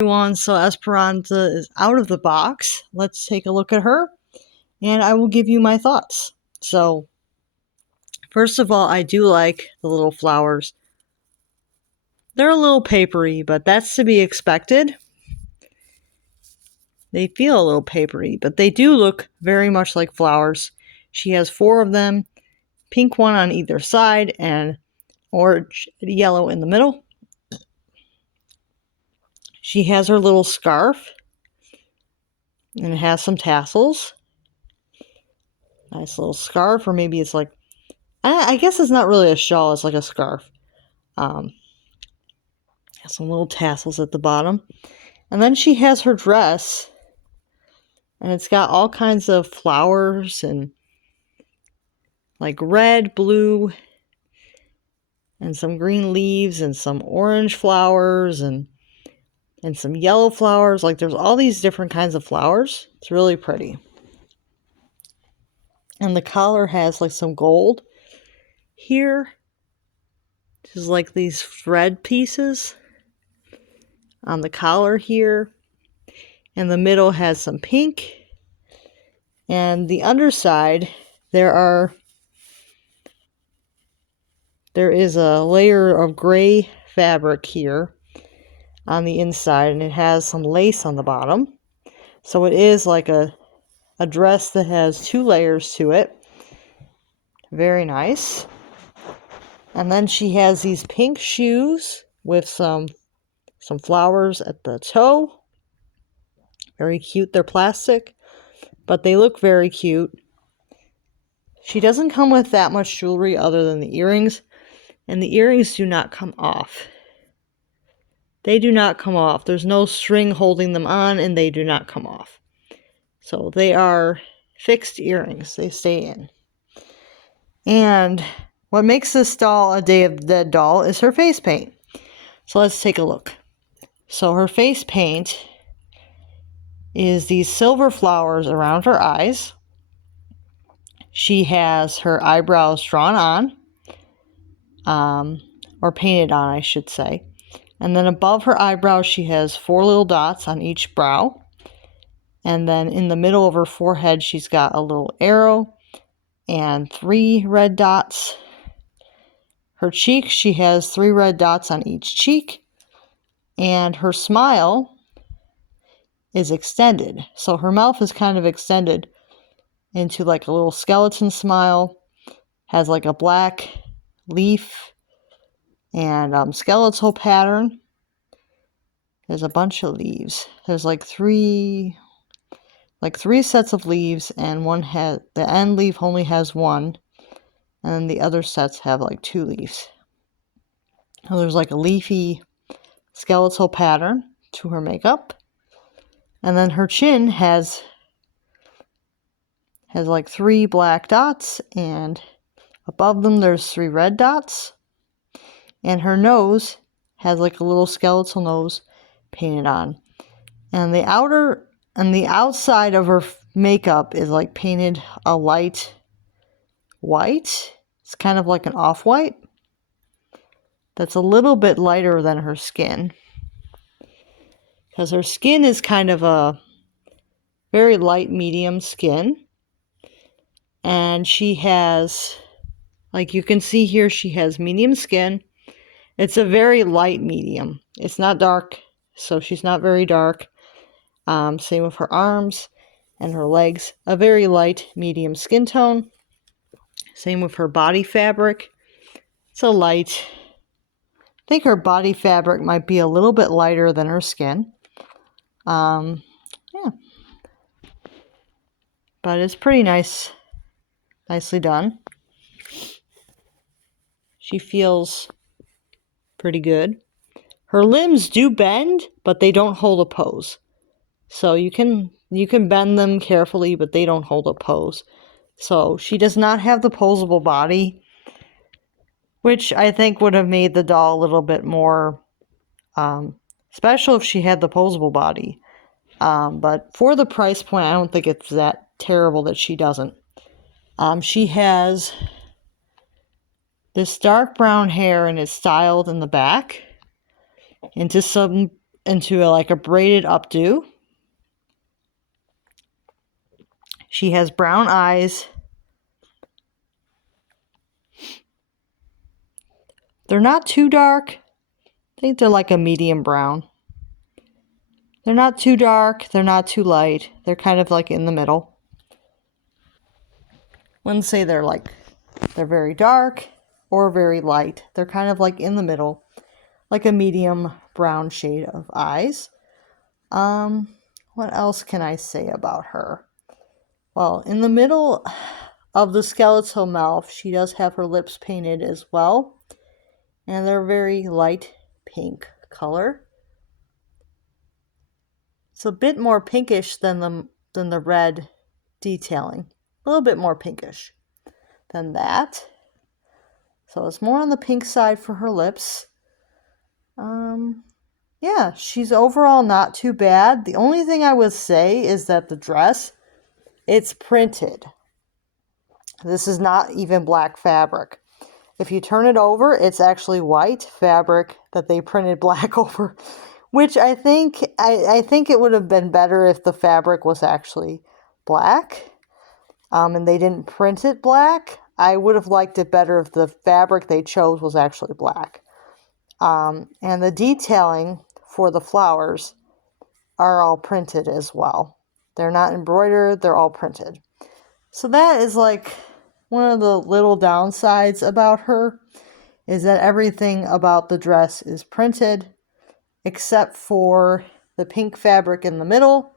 Everyone, so Esperanza is out of the box. Let's take a look at her, and I will give you my thoughts. So, first of all, I do like the little flowers. They're a little papery, but that's to be expected. They feel a little papery, but they do look very much like flowers. She has 4 of them, pink one on either side, and orange, yellow in the middle. She has her little scarf, and it has some tassels. Nice little scarf, or maybe it's like, I guess it's not really a shawl, it's like a scarf. Has some little tassels at the bottom. And then she has her dress, and it's got all kinds of flowers and like red, blue, and some green leaves and some orange flowers and some yellow flowers. Like there's all these different kinds of flowers. It's really pretty. And the collar has like some gold here. Just like these thread pieces on the collar here. And the middle has some pink. And the underside, there is a layer of gray fabric here on the inside, and it has some lace on the bottom. So it is like a dress that has 2 layers to it. Very nice. And then she has these pink shoes with some flowers at the toe. Very cute. They're plastic, but they look very cute. She doesn't come with that much jewelry other than the earrings, and the earrings do not come off. They do not come off. There's no string holding them on, and they do not come off. So they are fixed earrings. They stay in. And what makes this doll a Day of the Dead doll is her face paint. So let's take a look. So her face paint is these silver flowers around her eyes. She has her eyebrows drawn on, or painted on, I should say. And then above her eyebrows, she has 4 little dots on each brow. And then in the middle of her forehead, she's got a little arrow and 3 red dots. Her cheeks, she has 3 red dots on each cheek. And her smile is extended. So her mouth is kind of extended into like a little skeleton smile. Has like a black leaf and skeletal pattern. There's a bunch of leaves. There's like three sets of leaves, and the end leaf only has 1, and then the other sets have like 2 leaves. So there's like a leafy skeletal pattern to her makeup. And then her chin has like 3 black dots, and above them there's 3 red dots. And her nose has like a little skeletal nose painted on. And the outside of her makeup is like painted a light white. It's kind of like an off-white. That's a little bit lighter than her skin. Because her skin is kind of a very light medium skin. And she has, like you can see here, she has medium skin. It's a very light medium. It's not dark, so she's not very dark. Same with her arms and her legs. A very light medium skin tone. Same with her body fabric. It's a light. I think her body fabric might be a little bit lighter than her skin. Yeah. But it's pretty nice. Nicely done. She feels pretty good. Her limbs do bend, but they don't hold a pose. So you can bend them carefully, but they don't hold a pose. So she does not have the posable body, which I think would have made the doll a little bit more special if she had the posable body. But for the price point, I don't think it's that terrible that she doesn't. She has this dark brown hair, and it's styled in the back into some into like a braided updo. She has brown eyes. They're not too dark. I think they're like a medium brown. They're not too dark. They're not too light. They're kind of like in the middle. Wouldn't say they're very dark or very light. They're kind of like in the middle, like a medium brown shade of eyes. What else can I say about her? Well, in the middle of the skeletal mouth, she does have her lips painted as well. And they're very light pink color. It's a bit more pinkish than the red detailing. A little bit more pinkish than that. So it's more on the pink side for her lips. Yeah, she's overall not too bad. The only thing I would say is that the dress, it's printed. This is not even black fabric. If you turn it over, it's actually white fabric that they printed black over, which I think it would have been better if the fabric was actually black, and they didn't print it black. I would have liked it better if the fabric they chose was actually black. And the detailing for the flowers are all printed as well. They're not embroidered, they're all printed. So that is like one of the little downsides about her, is that everything about the dress is printed except for the pink fabric in the middle,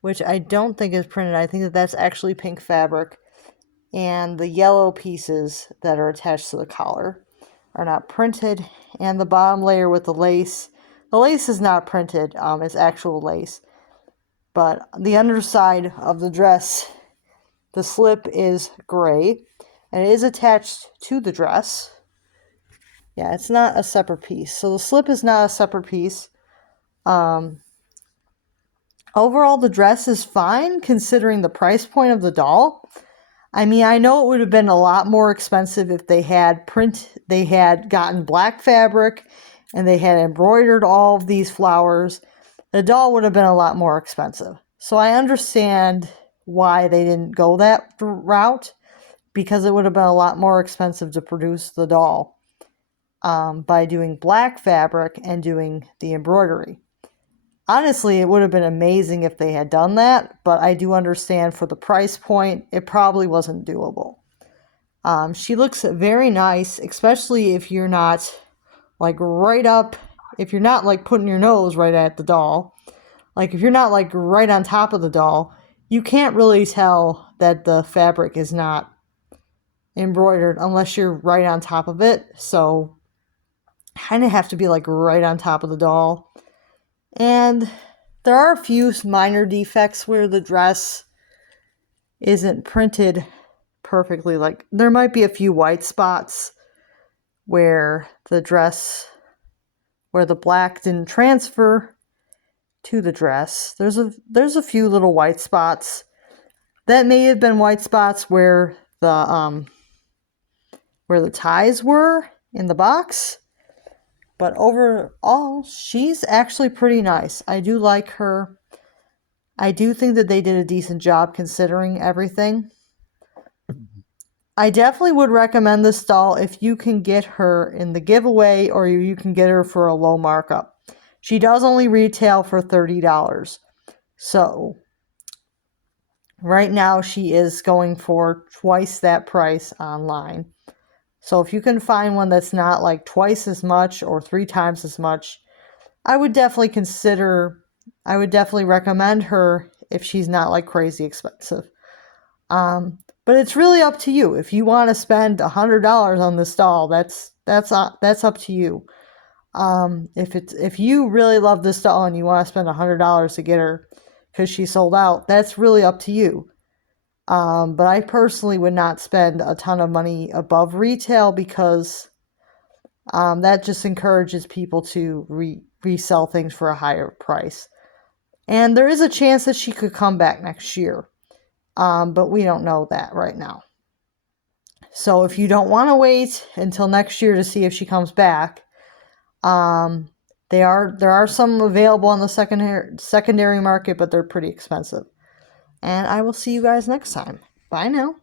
which I don't think is printed. I think that that's actually pink fabric, and the yellow pieces that are attached to the collar are not printed, and the bottom layer with the lace is not printed. It's actual lace, but the underside of the dress, the slip is gray, and it is attached to the dress. Yeah, it's not a separate piece. So the slip is not a separate piece. Overall, the dress is fine considering the price point of the doll. I mean, I know it would have been a lot more expensive if they had gotten black fabric and they had embroidered all of these flowers. The doll would have been a lot more expensive. So I understand why they didn't go that route, because it would have been a lot more expensive to produce the doll by doing black fabric and doing the embroidery. Honestly, it would have been amazing if they had done that, but I do understand for the price point, it probably wasn't doable. She looks very nice, especially if you're not like if you're not like putting your nose right at the doll. Like if you're not like right on top of the doll, you can't really tell that the fabric is not embroidered unless you're right on top of it. So kind of have to be like right on top of the doll. And there are a few minor defects where the dress isn't printed perfectly. Like there might be a few white spots where the black didn't transfer to the dress. There's a few little white spots. That may have been white spots where the ties were in the box. But overall, she's actually pretty nice. I do like her. I do think that they did a decent job considering everything. I definitely would recommend this doll if you can get her in the giveaway or you can get her for a low markup. She does only retail for $30. So right now she is going for twice that price online. So if you can find one that's not like twice as much or 3 times as much, I would definitely recommend her if she's not like crazy expensive. But it's really up to you. If you want to spend $100 on this doll, that's up to you. If you really love this doll and you want to spend $100 to get her because she sold out, that's really up to you. But I personally would not spend a ton of money above retail because that just encourages people to resell things for a higher price. And there is a chance that she could come back next year. But we don't know that right now. So if you don't want to wait until next year to see if she comes back, then There are some available on the secondary market, but they're pretty expensive. And I will see you guys next time. Bye now.